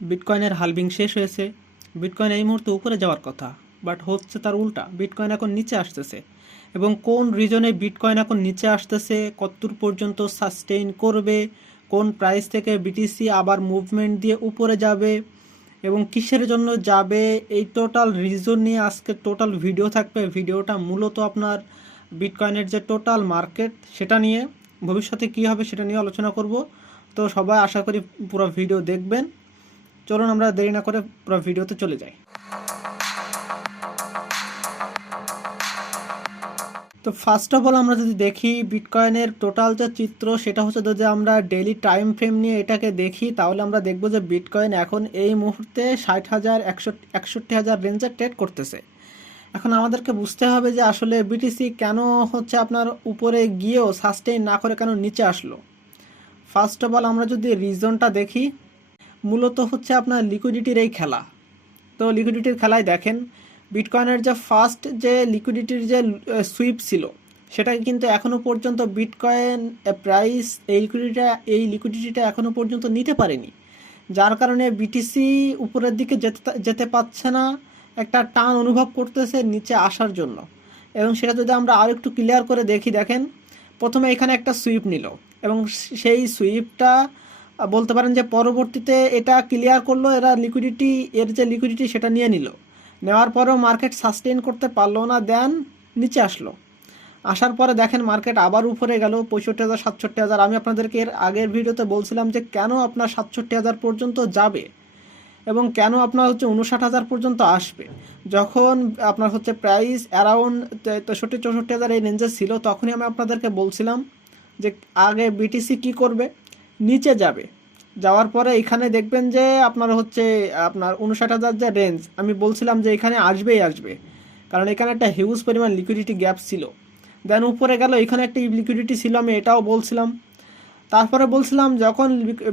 বিটকয়েনের halving শেষ হয়েছে। Bitcoin এই মুহূর্তে উপরে যাওয়ার কথা, বাট হচ্ছে তার উল্টা, বিটকয়েন এখন নিচে আসতেছে। এবং কোন রিজনে বিটকয়েন এখন নিচে আসতেছে, কতদূর পর্যন্ত সাস্টেইন করবে, কোন প্রাইস থেকে বিটিসি আবার মুভমেন্ট দিয়ে উপরে যাবে এবং কিসের জন্য যাবে, এই টোটাল রিজন নিয়ে আজকে টোটাল ভিডিও থাকবে। ভিডিওটা মূলত আপনার বিটকয়েনের যে টোটাল মার্কেট সেটা নিয়ে, ভবিষ্যতে কী হবে সেটা নিয়ে আলোচনা করব। তো সবাই আশা করি পুরো ভিডিও দেখবেন। চলুন আমরা দেরি না করে পুরো ভিডিওতে চলে যাই। তো ফার্স্ট অফ অল আমরা যদি দেখি বিটকয়েনের টোটাল যে চিত্র, সেটা হচ্ছে যদি আমরা ডেইলি টাইম ফ্রেম নিয়ে এটাকে দেখি, তাহলে আমরা দেখব যে বিটকয়েন এখন এই মুহূর্তে 60,000 61,000 রেঞ্জে ট্রেড করতেছে। এখন আমাদেরকে বুঝতে হবে যে আসলে বিটিসি কেন হচ্ছে আপনার উপরে গিয়েও সাস্টেইন না করে কেন নিচে আসলো। ফার্স্ট অফ অল আমরা যদি রিজনটা দেখি, মূলত হচ্ছে আপনার লিকুইডিটির এই খেলা। তো লিকুইডিটির খেলায় দেখেন বিটকয়েনের যে ফার্স্ট যে লিকুইডিটির যে সুইপ ছিল, সেটা কিন্তু এখনও পর্যন্ত বিটকয়েন প্রাইস এই লিকুইডিটিটা এখনও পর্যন্ত নিতে পারেনি, যার কারণে বিটিসি উপরের দিকে যেতে পারছে না, একটা টান অনুভব করতেছে নিচে আসার জন্য। এবং সেটা যদি আমরা আর একটু ক্লিয়ার করে দেখি, দেখেন প্রথমে এখানে একটা সুইপ নিল এবং সেই সুইপটা বলতে পারেন যে পরবর্তীতে এটা ক্লিয়ার করলো, এর যে লিকুইডিটি সেটা নিয়ে নিল। নেওয়ার পরেও মার্কেট সাস্টেইন করতে পারলো না, দেন নিচে আসলো। আসার পরে দেখেন মার্কেট আবার উপরে গেল 65,000 67,000। আমি আপনাদেরকে এর আগের ভিডিওতে বলছিলাম যে কেন আপনার 67,000 পর্যন্ত যাবে এবং কেন আপনার হচ্ছে 59,000 পর্যন্ত আসবে। যখন আপনার হচ্ছে প্রাইস অ্যারাউন্ড 63-64,000 এই রেঞ্জে ছিল, তখনই আমি আপনাদেরকে বলছিলাম যে আগে বিটিসি কি করবে, নিচে যাবে। যাওয়ার পরে এখানে দেখবেন যে আপনার হচ্ছে আপনার 59,000 যে রেঞ্জ, আমি বলছিলাম যে এখানে আসবেই আসবে, কারণ এখানে একটা হিউজ পরিমাণ লিকুইডিটি গ্যাপ ছিল। দেন উপরে গেল, এখানে একটা লিকুইডিটি ছিল, আমি এটাও বলছিলাম। তারপরে বলছিলাম যখন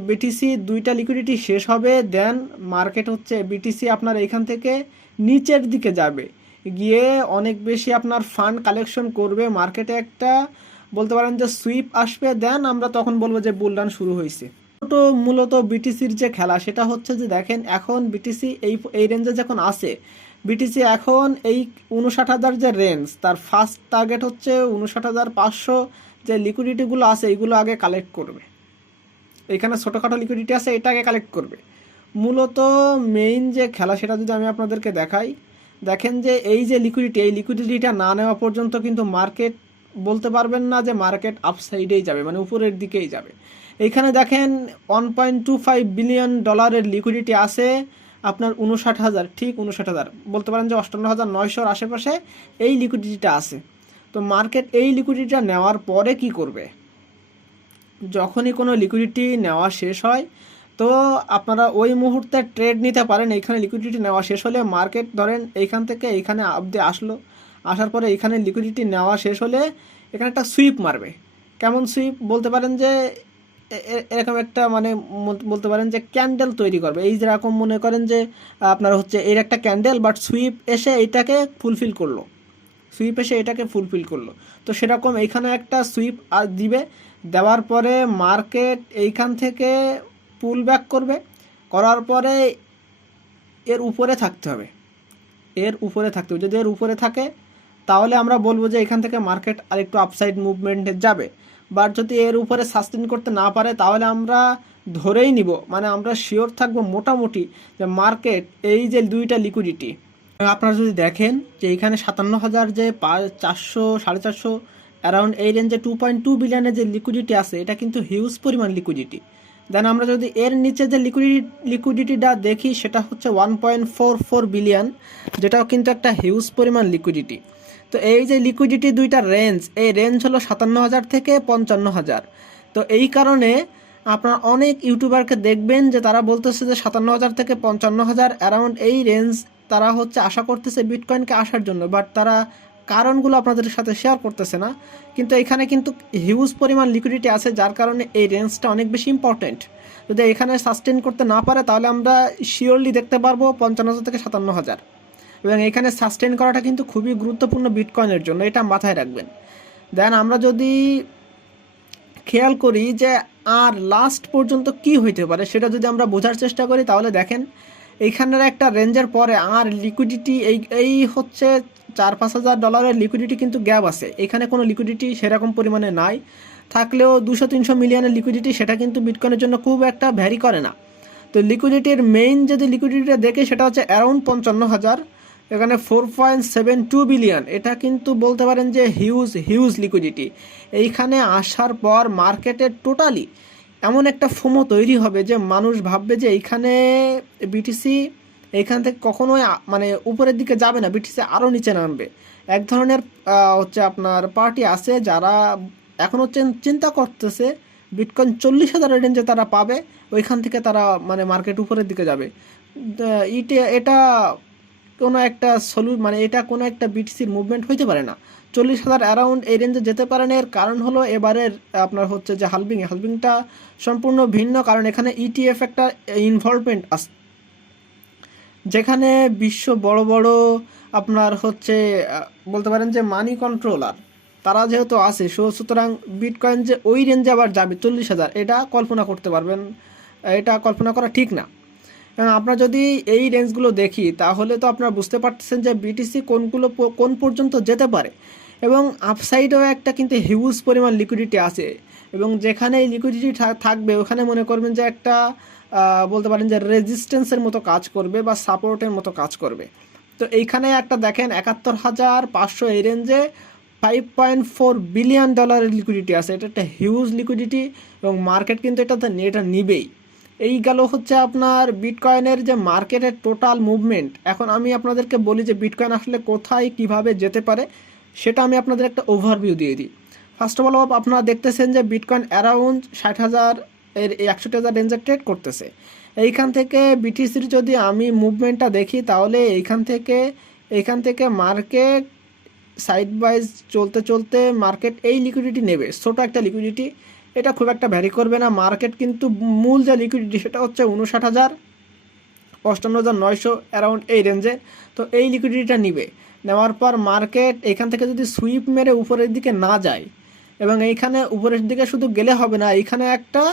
বিটিসি দুইটা লিকুইডিটি শেষ হবে, দেন মার্কেট হচ্ছে বিটিসি আপনার এখান থেকে নিচের দিকে যাবে, গিয়ে অনেক বেশি আপনার ফান্ড কালেকশন করবে, মার্কেটে একটা বলতে পারেন যে সুইপ আসবে, দেন আমরা তখন বলবো যে বুল রান শুরু হয়েছে। তো মূলত বিটিসির যে খেলা সেটা হচ্ছে যে দেখেন এখন বিটিসি এই রেঞ্জে যখন আসে, বিটিসি এখন এই 59,000 যে রেঞ্জ, তার ফার্স্ট টার্গেট হচ্ছে 59,500। যে লিকুইডিটিগুলো আছে এইগুলো আগে কালেক্ট করবে, এখানে ছোটোখাটো লিকুইডিটি আছে এটা আগে কালেক্ট করবে। মূলত মেইন যে খেলা সেটা যদি আমি আপনাদেরকে দেখাই, দেখেন যে এই যে লিকুইডিটিটা না নেওয়া পর্যন্ত কিন্তু মার্কেট বলতে পারবেন না যে মার্কেট আপসাইডেই যাবে, মানে উপরের দিকেই যাবে। এইখানে দেখেন $1.25 বিলিয়ন লিকুইডিটি আছে আপনার 59,000, ঠিক 59,000 বলতে পারেন যে 58,900 আশেপাশে এই লিকুইডিটিটা আছে। তো মার্কেট এই লিকুইডিটিটা নেওয়ার পরে কি করবে, যখনই কোনো লিকুইডিটি নেওয়া শেষ হয় তো আপনারা ওই মুহূর্তে ট্রেড নিতে পারেন। এইখানে লিকুইডিটি নেওয়া শেষ হলে মার্কেট ধরেন এইখান থেকে এইখানে অবধি আসলো, আসার পরে এইখানে লিকুইডিটি নেওয়া শেষ হলে এখানে একটা সুইপ মারবে। কেমন সুইপ বলতে পারেন যে এরকম একটা মানে বলতে পারেন যে ক্যান্ডেল তৈরি করবে, এই যেরকম মনে করেন যে আপনার হচ্ছে এর একটা ক্যান্ডেল, বাট সুইপ এসে এটাকে ফুলফিল করলো। তো সেরকম এইখানে একটা সুইপ দিবে, দেওয়ার পরে মার্কেট এইখান থেকে পুল ব্যাক করবে, করার পরে এর উপরে থাকতে হবে। যদি এর উপরে থাকে তাহলে আমরা বলবো যে এখান থেকে মার্কেট আরেকটু আপসাইড মুভমেন্টে যাবে। বাট যদি এর উপরে সাস্টেন করতে না পারে তাহলে আমরা ধরেই নিব, মানে আমরা শিওর থাকবো মোটামুটি যে মার্কেট এই যে দুইটা লিকুইডিটি, আপনারা যদি দেখেন যে এইখানে 57,000 যে 400 450 অ্যারাউন্ড এই রেঞ্জে 2.2 বিলিয়নের যে লিকুইডিটি আছে, এটা কিন্তু হিউজ পরিমাণ লিকুইডিটি। দেন আমরা যদি এর নিচে যে লিকুইডিটিটা দেখি সেটা হচ্ছে 1.44 বিলিয়ন, যেটাও কিন্তু একটা হিউজ পরিমাণ লিকুইডিটি। তো এই যে লিকুইডিটি দুইটা রেঞ্জ, এই রেঞ্জ হলো 57,000 থেকে 55,000। তো এই কারণে আপনার অনেক ইউটিউবারকে দেখবেন যে তারা বলতেছে যে 57,000 থেকে 55,000 অ্যারাউন্ড এই রেঞ্জ তারা হচ্ছে আশা করতেছে বিটকয়েনকে আসার জন্য, বাট তারা কারণগুলো আপনাদের সাথে শেয়ার করতেছে না। কিন্তু এখানে কিন্তু হিউজ পরিমাণ লিকুইডিটি আছে, যার কারণে এই রেঞ্জটা অনেক বেশি ইম্পর্টেন্ট। যদি এখানে সাস্টেন করতে না পারে তাহলে আমরা শিওরলি দেখতে পারবো 55,000 থেকে 57,000, এবং এখানে সাস্টেন করাটা কিন্তু খুবই গুরুত্বপূর্ণ বিটকয়েনের জন্য, এটা মাথায় রাখবেন। দেন আমরা যদি খেয়াল করি যে আর লাস্ট পর্যন্ত কি হইতে পারে সেটা যদি আমরা বোঝার চেষ্টা করি, তাহলে দেখেন এইখানের একটা রেঞ্জের পরে আর লিকুইডিটি এই এই হচ্ছে $4-5 হাজার লিকুইডিটি কিন্তু গ্যাপ আছে। এখানে কোনো লিকুইডিটি সেরকম পরিমাণে নাই, থাকলেও 200-300 মিলিয়নের লিকুইডিটি সেটা কিন্তু বিটকয়েনের জন্য খুব একটা ভ্যারি করে না। তো লিকুইডিটির মেইন যদি লিকুইডিটিটা দেখে সেটা হচ্ছে অ্যারাউন্ড 55,000, এখানে 4.72 বিলিয়ন, এটা কিন্তু বলতে পারেন যে হিউজ লিকুইডিটি। এইখানে আসার পর মার্কেটে টোটালি এমন একটা ফোমো তৈরি হবে যে মানুষ ভাববে যে এইখানে বিটিসি এইখান থেকে কখনোই মানে উপরের দিকে যাবে না, বিটিসি আরও নিচে নামবে। এক ধরনের হচ্ছে আপনার পার্টি আছে যারা এখন হচ্ছে চিন্তা করতেছে বিটকয়েন 40,000 রেঞ্জে তারা পাবে, ওইখান থেকে তারা মানে মার্কেট উপরের দিকে যাবে। এটা কোনো একটা মানে এটা কোনো একটা বিটিসির মুভমেন্ট হইতে পারে না। 40,000 অ্যারাউন্ড এই রেঞ্জে যেতে পারে না। এর কারণ হলো এবারের আপনার হচ্ছে যে হালভিংটা সম্পূর্ণ ভিন্ন, কারণ এখানে ইটিএফ একটা ইনভলভমেন্ট আছে, যেখানে বিশ্ব বড় বড় আপনার হচ্ছে বলতে পারেন যে মানি কন্ট্রোলার তারা যেহেতু আছে, সুতরাং বিটকয়েন যে ওই রেঞ্জে আবার যাবে 40,000, এটা কল্পনা করতে পারবেন, এটা কল্পনা করা ঠিক না। আপনারা যদি এই রেঞ্জগুলো দেখি তাহলে তো আপনারা বুঝতে পারতেছেন যে বিটিসি কোন পর্যন্ত যেতে পারে, এবং আপসাইডেও একটা কিন্তু হিউজ পরিমাণ লিকুইডিটি আছে, এবং যেখানে এই লিকুইডিটি থাকবে ওখানে মনে করবেন যে একটা বলতে পারেন যে রেজিস্ট্যান্সের মতো কাজ করবে বা সাপোর্টের মতো কাজ করবে। তো এইখানে একটা দেখেন 71,500 এই রেঞ্জে $5.4 বিলিয়ন লিকুইডিটি আছে, এটা একটা হিউজ লিকুইডিটি, এবং মার্কেট কিন্তু এটা নিবেই। এই গেল হচ্ছে আপনার বিটকয়েনের যে মার্কেটের টোটাল মুভমেন্ট। এখন আমি আপনাদেরকে বলি যে বিটকয়েন আসলে কোথায় কিভাবে যেতে পারে, সেটা আমি আপনাদের একটা ওভারভিউ দিয়ে দিই। ফার্স্ট অফ অল আপনারা দেখতেছেন যে বিটকয়েন অ্যারাউন্ড 60,000 এর 61,000 রেঞ্জে ট্রেড করতেছে। এইখান থেকে বিটিসির যদি আমি মুভমেন্টটা দেখি তাহলে এইখান থেকে মার্কেট সাইড ওয়াইজ চলতে মার্কেট এই লিকুইডিটি নেবে, ছোটো একটা লিকুইডিটি, এটা খুব একটা ভ্যারি করবে না। মার্কেট কিন্তু মূল যে লিকুইডিটি সেটা হচ্ছে 59,000, 55,900 অ্যারাউন্ড এই রেঞ্জে। তো এই লিকুইডিটিটা নিবে, নেওয়ার পর মার্কেট এখান থেকে যদি সুইপ মেরে উপরের দিকে না যায়, এবং এইখানে উপরের দিকে শুধু গেলে হবে না, এইখানে একটা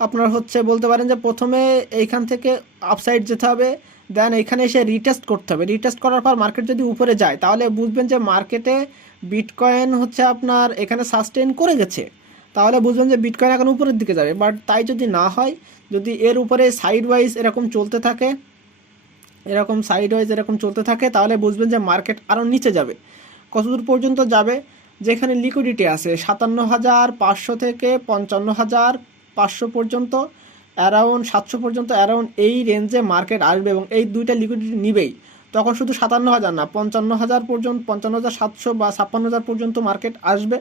আপনার হচ্ছে বলতে পারেন যে প্রথমে এইখান থেকে আপসাইড যেতে হবে, দেন এইখানে এসে রিটেস্ট করতে হবে। রিটেস্ট করার পর মার্কেট যদি উপরে যায় তাহলে বুঝবেন যে মার্কেটে বিটকয়েন হচ্ছে আপনার এখানে সাস্টেইন করে গেছে, তাহলে বুঝবেন যে বিটকয়েন এখন উপরের দিকে যাবে। বাট তাই যদি না হয়, যদি এর উপরে সাইড ওয়াইজ এরকম চলতে থাকে তাহলে বুঝবেন যে মার্কেট আরও নিচে যাবে। কতদূর পর্যন্ত যাবে, যেখানে লিকুইডিটি আছে 57,500 থেকে 55,500 পর্যন্ত, অ্যারাউন্ড 700 পর্যন্ত, অ্যারাউন্ড এই রেঞ্জে মার্কেট আসবে, এবং এই দুইটা লিকুইডিটি নিবেই। তখন শুধু 57,000 না, 55,000 পর্যন্ত, 55,700 বা 56,000 পর্যন্ত মার্কেট আসবে।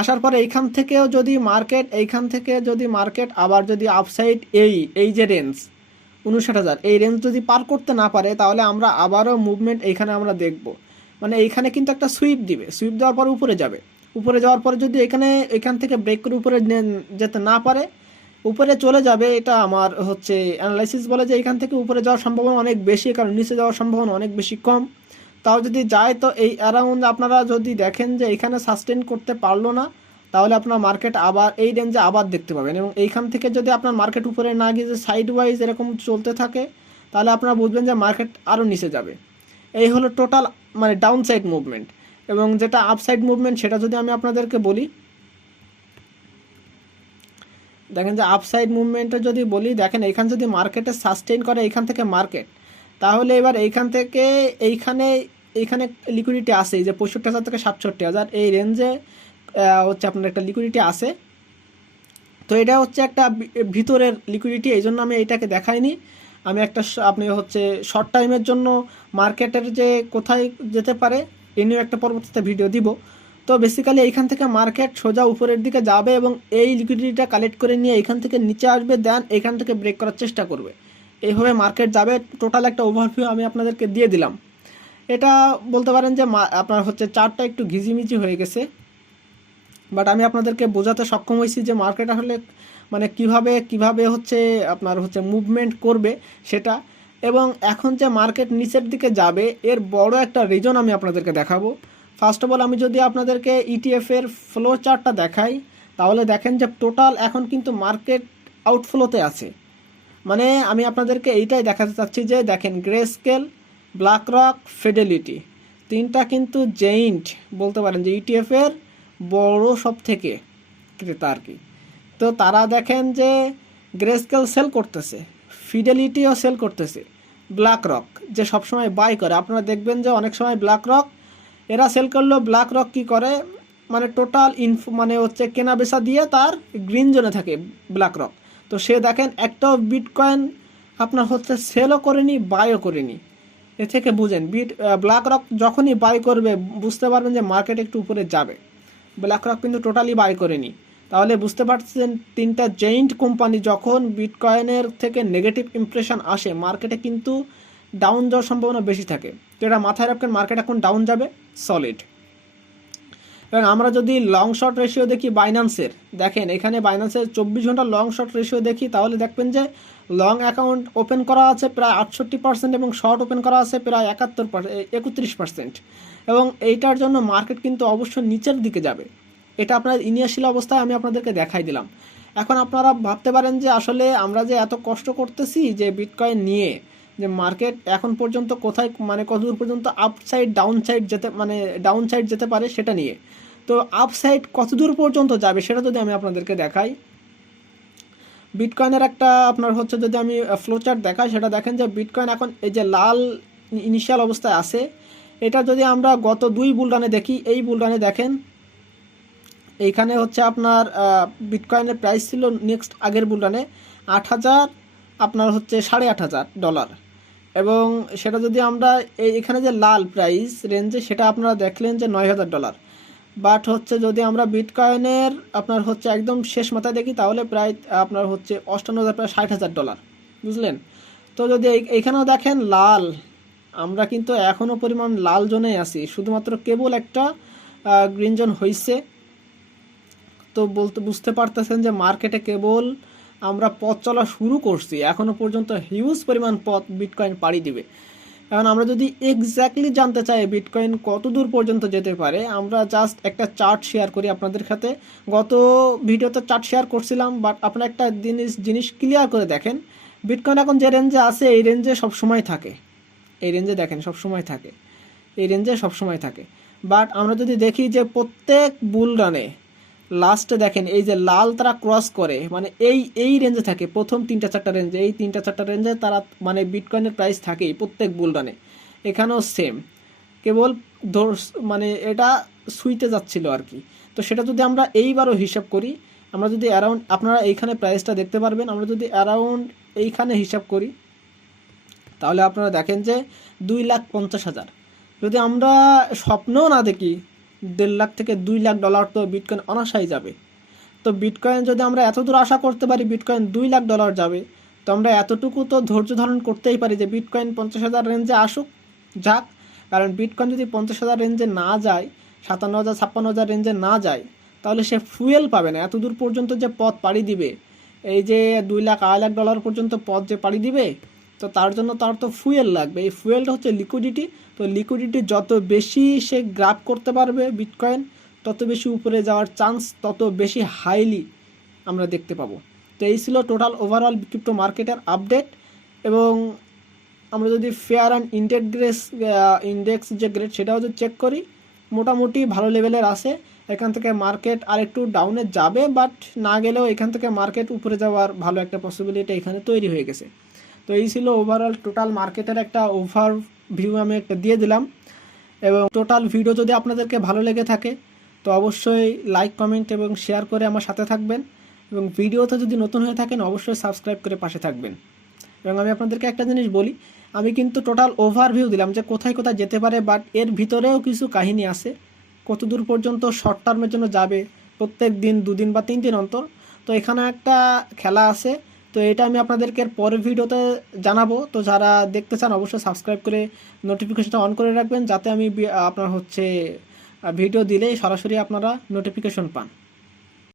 আসার পরে এইখান থেকে যদি মার্কেট আবার যদি আপসাইড এই যে রেঞ্জ 59,000 এই রেঞ্জ যদি পার করতে না পারে, তাহলে আমরা আবারও মুভমেন্ট এইখানে আমরা দেখব। মানে এইখানে কিন্তু একটা সুইপ দিবে, সুইপ দেওয়ার পর উপরে যাওয়ার পরে যদি এখান থেকে ব্রেক করে উপরে যেতে না পারে, উপরে চলে যাবে। এটা আমার হচ্ছে অ্যানালাইসিস বলে যে এখান থেকে উপরে যাওয়ার সম্ভাবনা অনেক বেশি, কারণ নিচে যাওয়ার সম্ভাবনা অনেক বেশি কম। তাও যদি যায় তো এই অ্যারাউন্ড আপনারা যদি দেখেন যে এখানে সাস্টেন করতে পারলো না, তাহলে আপনার মার্কেট আবার এই রেঞ্জে আবার দেখতে পাবেন। এবং এইখান থেকে যদি আপনার মার্কেট উপরে না গিয়ে যে সাইড ওয়াইজ এরকম চলতে থাকে, তাহলে আপনারা বুঝবেন যে মার্কেট আরও নিচে যাবে। এই হলো টোটাল মানে ডাউন সাইড মুভমেন্ট। এবং যেটা আপসাইড মুভমেন্ট সেটা যদি আমি আপনাদেরকে বলি, দেখেন যে আপসাইড মুভমেন্টটা যদি বলি, দেখেন এইখান যদি মার্কেটে সাস্টেইন করে এইখান থেকে মার্কেট, তাহলে এবার এইখান থেকে এইখানে লিকুইডিটি আসে যে 65,000 থেকে 67,000 এই রেঞ্জে হচ্ছে আপনার একটা লিকুইডিটি আসে। তো এটা হচ্ছে একটা ভিতরের লিকুইডিটি, এই জন্য আমি এইটাকে দেখাইনি। আমি আপনি হচ্ছে শর্ট টাইমের জন্য মার্কেটের যে কোথায় যেতে পারে এ নিয়েও একটা পরবর্তীতে ভিডিও দিব। তো বেসিক্যালি এইখান থেকে মার্কেট সোজা উপরের দিকে যাবে এবং এই লিকুইডিটিটা কালেক্ট করে নিয়ে এইখান থেকে নিচে আসবে, দেন এইখান থেকে ব্রেক করার চেষ্টা করবে। এইভাবে মার্কেট যাবে। টোটাল একটা ওভারভিউ আমি আপনাদেরকে দিয়ে দিলাম। এটা বলতে পারেন যে আপনার হচ্ছে চার্টটা একটু ঘিজিমিজি হয়ে গেছে, বাট আমি আপনাদেরকে বোঝাতে সক্ষম হয়েছি যে মার্কেট আসলে মানে কিভাবে হচ্ছে আপনার হচ্ছে মুভমেন্ট করবে সেটা। এবং এখন যে মার্কেট নিচের দিকে যাবে এর বড় একটা রিজন আমি আপনাদেরকে দেখাবো। ফার্স্ট অফ অল আমি যদি আপনাদেরকে ইটিএফ এর ফ্লো চার্টটা দেখাই, তাহলে দেখেন যে টোটাল এখন কিন্তু মার্কেট আউটফ্লোতে আছে। মানে আমি আপনাদেরকে এইটাই দেখাতে চাচ্ছি যে দেখেন গ্রেস্কেল, ব্ল্যাকরক, ফিডেলিটি তিনটা কিন্তু জেইন্ট বলতে পারেন যে ইটিএফের বড় সব থেকে ক্রেতা আর কি। তো তারা দেখেন যে গ্রেস্কেল সেল করতেছে, ফিডেলিটিও সেল করতেছে, ব্ল্যাকরক যে সবসময় বাই করে, আপনারা দেখবেন যে অনেক সময় ব্ল্যাকরক এরা সেল করলেও ব্ল্যাকরক কী করে মানে টোটাল মানে হচ্ছে কেনা বেচা দিয়ে তার গ্রিন জোনে থাকে ব্ল্যাকরক। তো সে দেখেন একটাও বিটকয়েন আপনার হচ্ছে সেলও করেনি, বাইও করেনি। এ থেকে বুঝেন ব্ল্যাকরক যখনই বাই করবে বুঝতে পারবেন যে মার্কেট একটু উপরে যাবে। ব্ল্যাকরক কিন্তু টোটালি বাই করেনি। তাহলে বুঝতে পারছেন তিনটা জেইন্ট কোম্পানি যখন বিটকয়েনের থেকে নেগেটিভ ইমপ্রেশন আসে মার্কেটে কিন্তু ডাউন যাওয়ার সম্ভাবনা বেশি থাকে। তো এটা মাথায় রাখবেন, মার্কেট এখন ডাউন যাবে সলিড। এবং আমরা যদি লং শর্ট রেশিও দেখি বাইন্যান্সের, দেখেন এখানে বাইন্যান্সের 24 ঘন্টা লং শর্ট রেশিও দেখি, তাহলে দেখবেন যে লং অ্যাকাউন্ট ওপেন করা আছে প্রায় 68% এবং শর্ট ওপেন করা আছে প্রায় 31%। এবং এইটার জন্য মার্কেট কিন্তু অবশ্যই নিচের দিকে যাবে। এটা আপনার ইনিশিয়াল অবস্থায় আমি আপনাদেরকে দেখাই দিলাম। এখন আপনারা ভাবতে পারেন যে আসলে আমরা যে এত কষ্ট করতেছি যে বিটকয়েন নিয়ে, যে মার্কেট এখন পর্যন্ত কোথায় মানে কতদূর পর্যন্ত আপসাইড ডাউন সাইড যেতে পারে সেটা নিয়ে। তো আপসাইড কতদূর পর্যন্ত যাবে সেটা যদি আমি আপনাদেরকে দেখাই, বিটকয়েনের একটা আপনার হচ্ছে যদি আমি ফ্লোচার্ট দেখাই, সেটা দেখেন যে বিটকয়েন এখন এই যে লাল ইনিশিয়াল অবস্থায় আছে, এটা যদি আমরা গত 2 বুলরানে দেখি, এই বুলরানে দেখেন এইখানে হচ্ছে আপনার বিটকয়েনের প্রাইস ছিল নেক্সট আগের বুলরানে 8,000 আপনার হচ্ছে $8,500, এবং সেটা যদি আমরা এখানে যে লাল প্রাইস রেঞ্জে সেটা আপনারা দেখলেন যে $9,000। বাট হচ্ছে যদি আমরা বিটকয়েনের আপনার হচ্ছে একদম শেষ মাথায় দেখি তাহলে প্রায় আপনার হচ্ছে 58,000 প্রায় $60,000, বুঝলেন। তো যদি এইখানেও দেখেন লাল, আমরা কিন্তু এখনও পরিমাণ লাল জোনে আছি, শুধুমাত্র কেবল একটা গ্রিন জোন হয়েছে। তো বুঝতে পারতেছেন যে মার্কেটে কেবল আমরা পথ চলা শুরু করছি, এখনও পর্যন্ত হিউজ পরিমাণ পথ বিটকয়েন পাড়ি দিবে। এখন আমরা যদি এক্স্যাক্টলি জানতে চাই বিটকয়েন কত দূর পর্যন্ত যেতে পারে, আমরা জাস্ট একটা চার্ট শেয়ার করি আপনাদের সাথে। গত ভিডিওতে চার্ট শেয়ার করছিলাম, বাট আপনারা একটা জিনিস ক্লিয়ার করে দেখেন, বিটকয়েন এখন যে রেঞ্জে আছে এই রেঞ্জে সবসময় থাকে, এই রেঞ্জে দেখেন সবসময় থাকে, এই রেঞ্জে সবসময় থাকে। বাট আমরা যদি দেখি যে প্রত্যেক বুল রানে লাস্টে দেখেন এই যে লাল তারা ক্রস করে, মানে এই রেঞ্জে থাকে, প্রথম 3-4টা রেঞ্জে, এই 3-4টা রেঞ্জে তারা মানে বিটকয়েনের প্রাইস থাকেই প্রত্যেক বুলরানে। এখানেও সেম, কেবল মানে এটা সুইতে যাচ্ছিল আর কি। তো সেটা যদি আমরা এইবারও হিসাব করি, আমরা যদি অ্যারাউন্ড আপনারা এইখানে প্রাইসটা দেখতে পারবেন, আমরা যদি অ্যারাউন্ড এইখানে হিসাব করি তাহলে আপনারা দেখেন যে $2,50,000। যদি আমরা স্বপ্নও না দেখি, $1.5 লাখ থেকে $2 লাখ তো বিটকয়েন অনাশাই যাবে। তো বিটকয়েন যদি আমরা এতদূর আশা করতে পারি বিটকয়েন $2 লাখ যাবে, তো আমরা এতটুকু তো ধৈর্য ধারণ করতেই পারি যে বিটকয়েন 50,000 রেঞ্জে আসুক যাক। কারণ বিটকয়েন যদি 50,000 রেঞ্জে না যায়, 57,000-56,000 রেঞ্জে না যায়, তাহলে সে ফুয়েল পাবে না। এতদূর পর্যন্ত যে পথ পাড়ি দিবে, এই যে $2 লাখ $2.5 লাখ পর্যন্ত পথ যে পাড়ি দিবে, তো তার জন্য তার তো ফুয়েল লাগবে। এই ফুয়েলটা হচ্ছে লিকুইডিটি। তো লিকুইডিটি যত বেশি সে গ্রাব করতে পারবে বিটকয়েন, তত বেশি উপরে যাওয়ার চান্স তত বেশি হাইলি আমরা দেখতে পাবো। তো এই ছিল টোটাল ওভারঅল ক্রিপ্টো মার্কেটের আপডেট। এবং আমরা যদি ফেয়ার অ্যান্ড ইন্ডেক্স যে গ্রেড সেটাও যদি চেক করি, মোটামুটি ভালো লেভেলের আছে। এখান থেকে মার্কেট আরেকটু ডাউনে যাবে, বাট না গেলেও এখান থেকে মার্কেট উপরে যাওয়ার ভালো একটা পসিবিলিটি এখানে তৈরি হয়ে গেছে। তো এই ছিল ওভারঅল টোটাল মার্কেটের একটা ওভারভিউ আমি একটা দিয়ে দিলাম। এবং টোটাল ভিডিও যদি আপনাদেরকে ভালো লেগে থাকে তো অবশ্যই লাইক, কমেন্ট এবং শেয়ার করে আমার সাথে থাকবেন। এবং ভিডিওতে যদি নতুন হয়ে থাকেন অবশ্যই সাবস্ক্রাইব করে পাশে থাকবেন। এবং আমি আপনাদেরকে একটা জিনিস বলি, আমি কিন্তু টোটাল ওভারভিউ দিলাম যে কোথায় কোথায় যেতে পারে, বাট এর ভিতরেও কিছু কাহিনী আছে, কত দূর পর্যন্ত শর্ট টার্মের জন্য যাবে প্রত্যেক দিন 2 দিন বা 3 দিন অন্তর। তো এখানে একটা খেলা আছে, তো এটা আমি আপনাদেরকে পরের ভিডিওতে জানাবো। তো যারা দেখতে চান অবশ্যই সাবস্ক্রাইব করে নোটিফিকেশনটা অন করে রাখবেন, যাতে আমি আপনার হচ্ছে ভিডিও দিলেই সরাসরি আপনারা নোটিফিকেশন পান।